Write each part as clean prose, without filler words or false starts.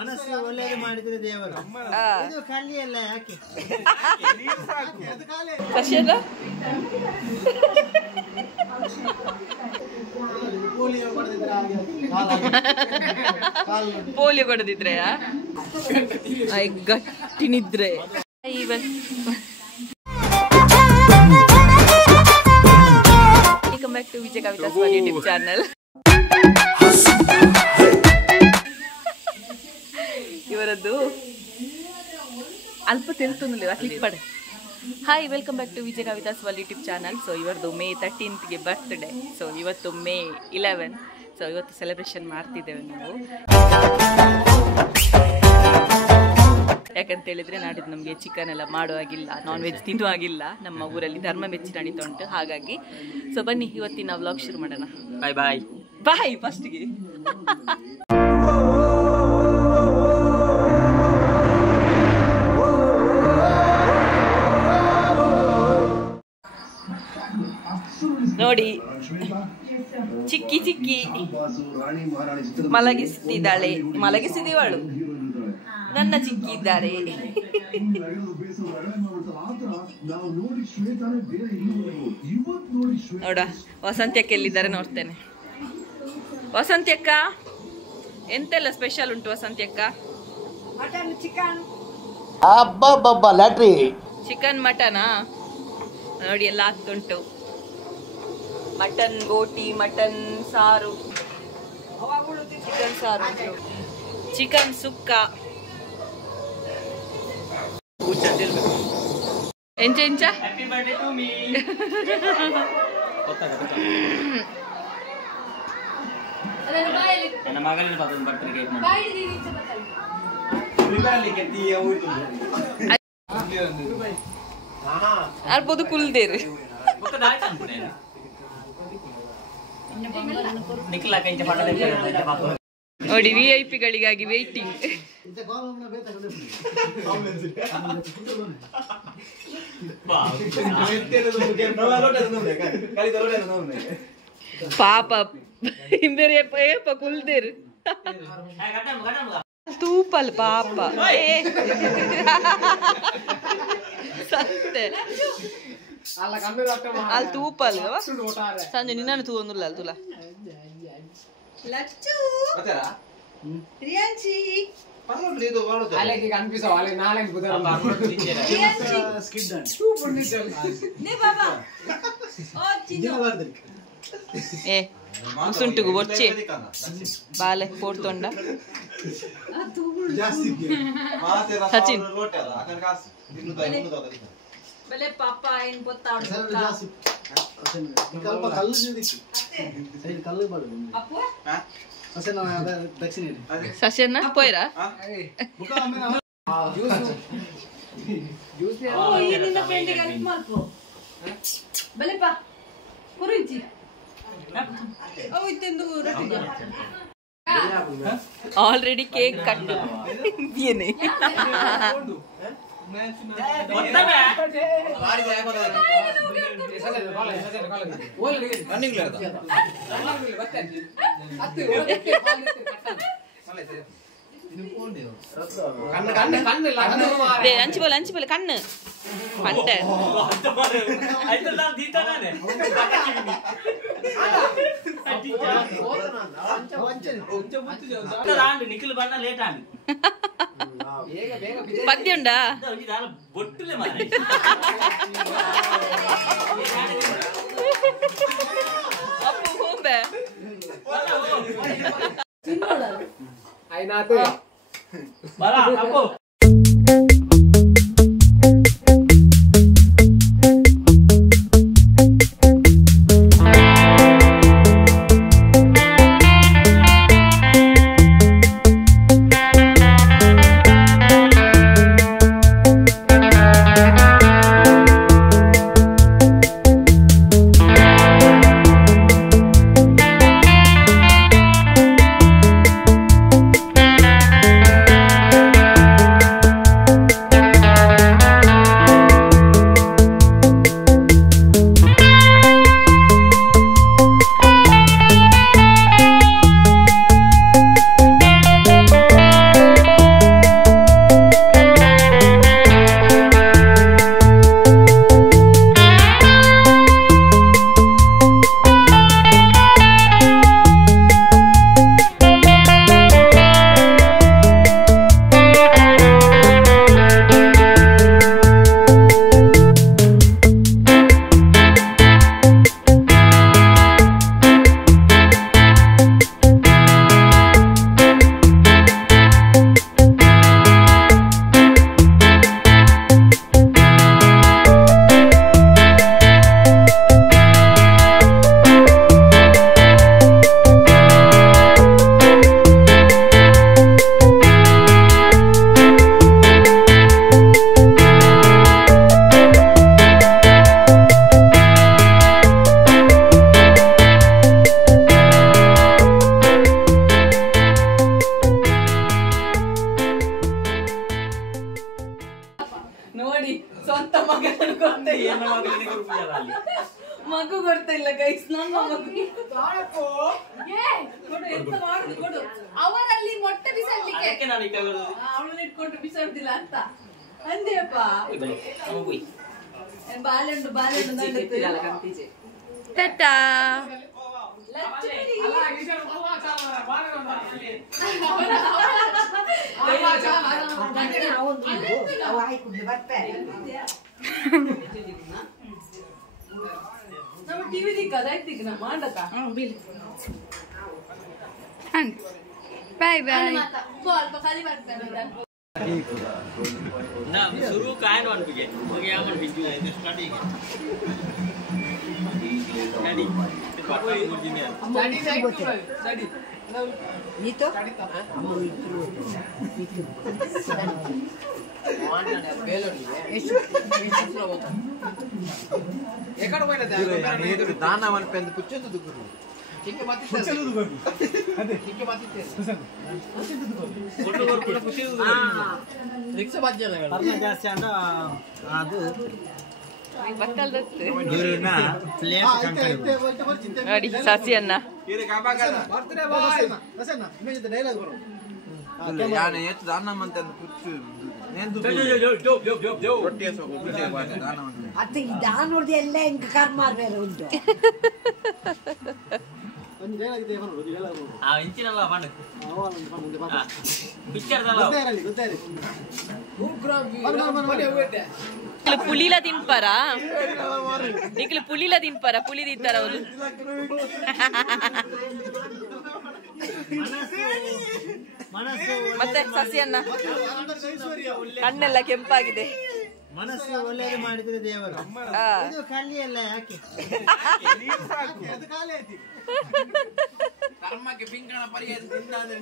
ಮನಸ್ಸು ಒಳ್ಳೆಯದು ಮಾಡಿದ್ರೆ ದೇವರು. ಇದು ಕಳ್ಳಿ ಅಲ್ಲ ಯಾಕೆ ಪೋಲಿಯೋ ಕೊಡದಿದ್ರೆ ಗಟ್ಟಿ ನಿದ್ರೆ. Welcome back to Vijaya Kavita YouTube channel. ಇವರದ್ದು ಅಲ್ಪ ತಿಳ್ತೊಂದಿಲ್ಲ ಕ್ಲಿಕ್ ಪಡೆ. Hi, welcome back to Vijaya Kavita YouTube channel. So ಇವರದ್ದು May 13th ಬರ್ತ್ಡೇ. ಸೊ ಇವತ್ತು May 11. ಸೊ ಇವತ್ತು ಸೆಲೆಬ್ರೇಷನ್ ಮಾಡ್ತಿದ್ದೇವೆ ನಾವು. ಯಾಕಂತ ಹೇಳಿದ್ರೆ ನಾಡಿದ್ದು ನಮಗೆ ಚಿಕನ್ ಎಲ್ಲ ಮಾಡುವಾಗಿಲ್ಲ, ನಾನ್ ವೆಜ್ ತಿನ್ನುವಾಗಿಲ್ಲ. ನಮ್ಮ ಊರಲ್ಲಿ ಧರ್ಮ ಮೆಚ್ಚಿ ನಡೀತಾ ಉಂಟು. ಹಾಗಾಗಿ ಸೊ ಬನ್ನಿ ಇವತ್ತಿನ ವ್ಲಾಗ್ ಶುರು ಮಾಡೋಣ. ಬಾಯ್ ಬಾಯ್ ಬಾಯ್. ಫಸ್ಟ್ಗೆ ನೋಡಿ, ಚಿಕ್ಕಿ ಚಿಕ್ಕಿ ಮಲಗಿಸ್ತಿದ್ದಾಳೆ. ಮಲಗಿಸಿದೀವಳು, ನನ್ನ ಚಿಕ್ಕಿ ಇದ್ದಾರೆ. ನೋಡ ವಸಂತ್ಯಕ್ಕ ಎಲ್ಲಿದ್ದಾರೆ ನೋಡ್ತೇನೆ. ವಸಂತ್ಯಕ್ಕ ಎಂತೆಲ್ಲ ಸ್ಪೆಷಲ್ ಉಂಟು ವಸಂತ್ಯಕ್ಕ? ಮಟನ್, ಚಿಕನ್, ಚಿಕನ್ ಮಟನಾ? ನೋಡಿ ಎಲ್ಲ ಆಗ್ತುಂಟು. ಮಟನ್ ಬೋಟಿ, ಮಟನ್ ಸಾರು, ಚಿಕನ್ ಸಾರು ಉಂಟು, ಚಿಕನ್ ಸುಕ್ಕ, ಎಂಚ ಎಂಚ ಅರ್ಬೋದು ಕುಲ್ದೇರಿ. ನೋಡಿ VIP ಗಳಿಗಾಗಿ ವೇಟಿಂಗ್. ಪಾಪ ಹಿಂಬೇರಿಯಪ್ಪ ಕುಲ್ದೇರು ತೂಪಲ್ ಪಾಪ ಸತ್ತೆ ಅಲ್ಲಿ ತೂಪಲ್ ಸಂಜೆ ನಿನ್ನ ತೂಂದಿಲ್ಲ ಅಲ್ಲಿ ತುಲ ఏ ముసుంటుకు వచ్చి బాలే పోడుతోండ సచిన్ ಬಲೆ ಪಾಪ ಏನ್ ಗೊತ್ತಾಡ ಸಸ್ಯನ ಪೋಯ್ರಾ ಬಲೆಪಾ ಕುರಿಂಚಿ ಆಲ್ರೆಡಿ ಕೇಕ್ ಕಟ್ಟು ಏನೇ ಅಂಚಿಬೋಲೆ ಅಂಚಿಬೋಲೆ ಕಣ್ಣು ಪಂಟೆ పద్య ఉండా అయినా ನೋಡಿ ಸ್ವಂತ ಮಗನ ಕೊಡ್ತಾ ಮಗು ಕೊಡ್ತಾ ಇಲ್ಲ ಗೈಸ್ ನಮ್ಮ ಮಗು ಎಂತ ಮಾಡುದು ಕೊಡು ಅವರಲ್ಲಿ ಮೊಟ್ಟೆ ಬಿಸಾಡ್ಲಿಕ್ಕೆ ಅವಳನ್ನ ಇಟ್ಕೊಂಡು ಬಿಸಾಡುದಿಲ್ಲ ಅಂತ ಅಂದೇಪ್ಪ ಬಾಲೆಂಡು ಟಾಟಾ ನಮ್ಮ ಟಿವಿ ದಿಕ್ಕ ನಾ ಮಾಡಕ ಬಾಯ್ ಬಾಯ್ ಸ್ವಲ್ಪ ಖಾಲಿ ಮಾಡ್ತಾರೆ ना शुरू काय नॉन पिके मग या पण बिजू आहे स्टार्टिंग स्टार्टिंग ते पाठवा इंजिनियर स्टार्टिंग ನೀತು దానవని పెద్ద కూర్చొని ಅದು ನೋಡಿ ಸಸಿಯನ್ನ ಅದು ದಾನೋರ್ದು ಎಲ್ಲ ಹೆಂಗ್ ಕರ್ಮ ಬೇರೆ ಉಂಟು ಇಂಚಿನಲ್ಲ ಮಾಡು ಪಿಕ್ಚರ್ದಲ್ಲ పులిలా తింపారా నీకు పులిలా తింపారా పులి తింటారా వాళ్ళు ಮತ್ತೆ ಸಸಿಯನ್ನ ಕಣ್ಣೆಲ್ಲ ಕೆಂಪಾಗಿದೆ ಮನಸ್ಸು ಒಳ್ಳೆಯದು ಮಾಡಿದ್ರೆ ದೇವರು ಇದು ಖಾಲಿ ಅಲ್ಲ ಯಾಕೆ ಕರ್ಮಕ್ಕೆ ಪಿಂಕಣ ಪರಿಹಾರ ತಿಂದಾದ್ರೆ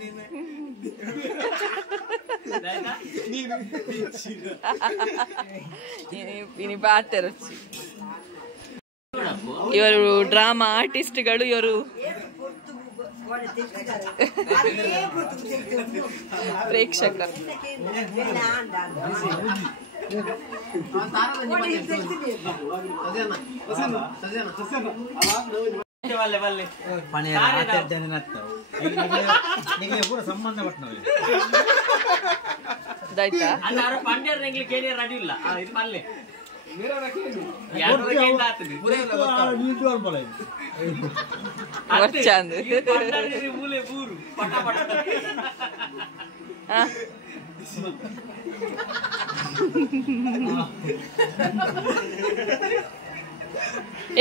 ಇನಿ ಬಾಟೆ ರುಚಿ ಇವರು ಡ್ರಾಮಾ ಆರ್ಟಿಸ್ಟ್ಗಳು ಇವರು ಪ್ರೇಕ್ಷಕ ಸಂಬಂಧ ಪಟ್ಟನವ್ರು ಇದಾಯ್ತಾ ಪಾಂಡ್ಯರ್ ಕೇಳಿ ರೆಡಿ ಇಲ್ಲ ಇದು ಪಲ್ಲೆ ಚಂದ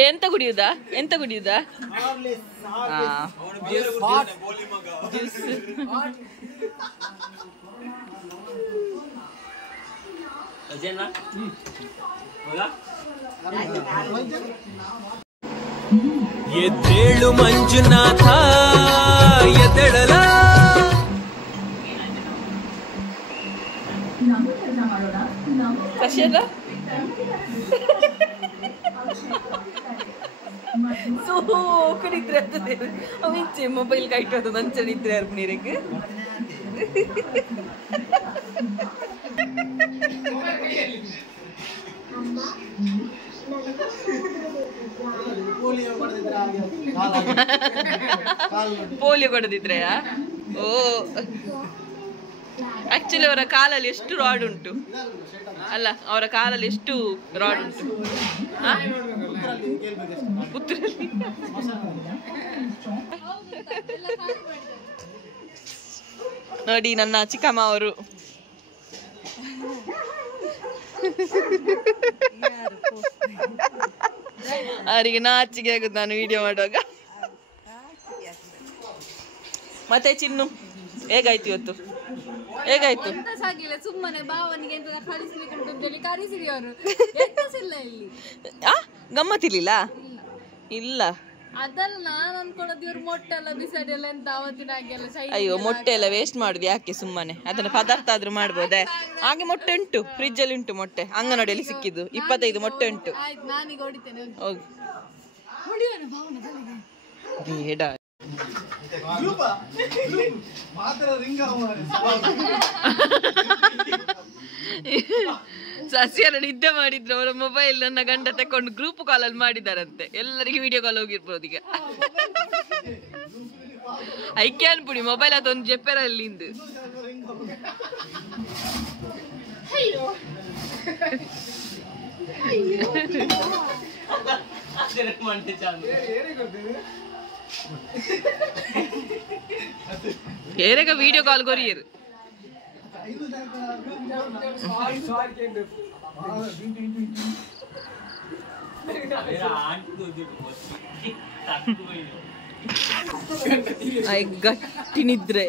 ಎಂತ ಕುಡಿಯುದಾ ಎದ್ದೇಳು ಮಂಜುನಾಥ ಎದ್ದೇಳಲ ಕಷೇದ ಕುಡಿದ್ರೆ ಅವಿಂಚೆ ಮೊಬೈಲ್ ಕೈಟೋದು ನಂಚಡಿದ್ರೆ ಯಾರು ನೀರಿಗೆ ಪೋಲಿಯೋ ಕೊಡದಿದ್ರೆಯಾ ಓ ಆಕ್ಚುಲಿ ಅವರ ಕಾಲಲ್ಲಿ ಎಷ್ಟು ರಾಡ್ ಉಂಟು ಅಲ್ಲ ಅವರ ಕಾಲಲ್ಲಿ ಎಷ್ಟು ರಾಡ್ ಉಂಟು ಪುತ್ರಲ್ಲಿ ನೋಡಿ ನನ್ನ ಚಿಕ್ಕಮ್ಮ ಅವರು ಅವರಿಗೆ ನಾಚಿಗೆ ಆಗುದು ನಾನು ವಿಡಿಯೋ ಮಾಡುವಾಗ. ಮತ್ತೆ ಚಿನ್ನು ಹೇಗಾಯ್ತು ಇವತ್ತು? ಹೇಗಾಯ್ತು? ಸುಮ್ಮನೆ ಭಾವನಿಗೆ ಎಂತ ಕಳಿಸ್ಲಿಕ್ಕೆ ಕರೆಸಿರಿ ಅವರು ಇಲ್ಲಿ ಗಮ್ಮತ್ತಿರ್ಲಿಲ್ಲ? ಇಲ್ಲ ಅದಲ್ಲ ನಾನು ಅನ್ಕೊಳ್ಳೋದು ಇವ್ರು ಮೊಟ್ಟೆ ಎಲ್ಲ ಬಿಸಾಡಿ ಎಲ್ಲ ಎಂತ ಅವತ್ತಿನ ಹಾಗೆಲ್ಲ. ಅಯ್ಯೋ ಮೊಟ್ಟೆ ಎಲ್ಲ ವೇಸ್ಟ್ ಮಾಡುದು ಯಾಕೆ ಸುಮ್ಮನೆ, ಅದನ್ನ ಪದಾರ್ಥ ಆದ್ರೂ ಮಾಡ್ಬೋದೆ. ಹಾಗೆ ಮೊಟ್ಟೆ ಉಂಟು, ಫ್ರಿಜ್ ಅಲ್ಲಿ ಉಂಟು ಮೊಟ್ಟೆ, ಅಂಗನವಾಡಿಯಲ್ಲಿ ಸಿಕ್ಕಿದ್ದು 25 ಮೊಟ್ಟೆ ಉಂಟು. ನಾನೀಗ ಹೊಡಿತೇನೆ ಹೋಗಿ ಬೇಡ. ಸಸ್ಯನ ನಿದ್ದೆ ಮಾಡಿದ್ರು ಅವರ ಮೊಬೈಲ್ ನನ್ನ ಗಂಡ ತಕೊಂಡು ಗ್ರೂಪ್ ಕಾಲಲ್ಲಿ ಮಾಡಿದಾರಂತೆ. ಎಲ್ಲರಿಗೆ ವಿಡಿಯೋ ಕಾಲ್ ಹೋಗಿರ್ಬೋದು ಈಗ. ಐಕ್ಯ ಅನ್ಬಿಡಿ ಮೊಬೈಲ್ ಅದೊಂದು ಜೆಪ್ಪೆರಲ್ಲಿ ಇಂದು ಏರೆಗ ವಿಡಿಯೋ ಕಾಲ್ ಕೊರಿಯರು ಗಟ್ಟಿ ನಿದ್ರೆ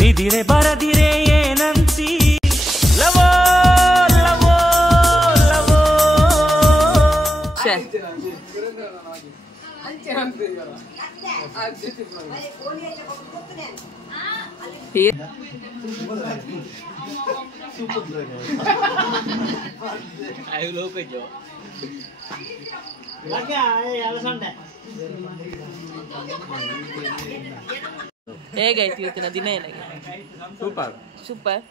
ನಿದಿರೆ ಬರದಿರೆ ಏನಂತಿ ಲವೋ ಲವೋ ಲವೋ ಹೇಗಾಯ್ತು ಇವತ್ತಿನ ದಿನ? ಏನಾಗಿದೆ? Super super.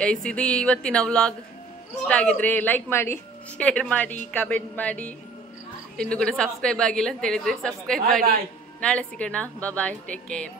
ಗೈಸ್, ಇದು ಇವತ್ತಿನ ವ್ಲಾಗ್. ಇಷ್ಟ ಆಗಿದ್ರೆ ಲೈಕ್ ಮಾಡಿ, ಶೇರ್ ಮಾಡಿ, ಕಮೆಂಟ್ ಮಾಡಿ. ಇನ್ನು ಕೂಡ ಸಬ್ಸ್ಕ್ರೈಬ್ ಆಗಿಲ್ಲ ಅಂತ ಹೇಳಿದ್ರೆ ಸಬ್ಸ್ಕ್ರೈಬ್ ಮಾಡಿ. ನಾಳೆ ಸಿಗೋಣ. ಬಾಯ್, ಟೇಕ್ ಕೇರ್.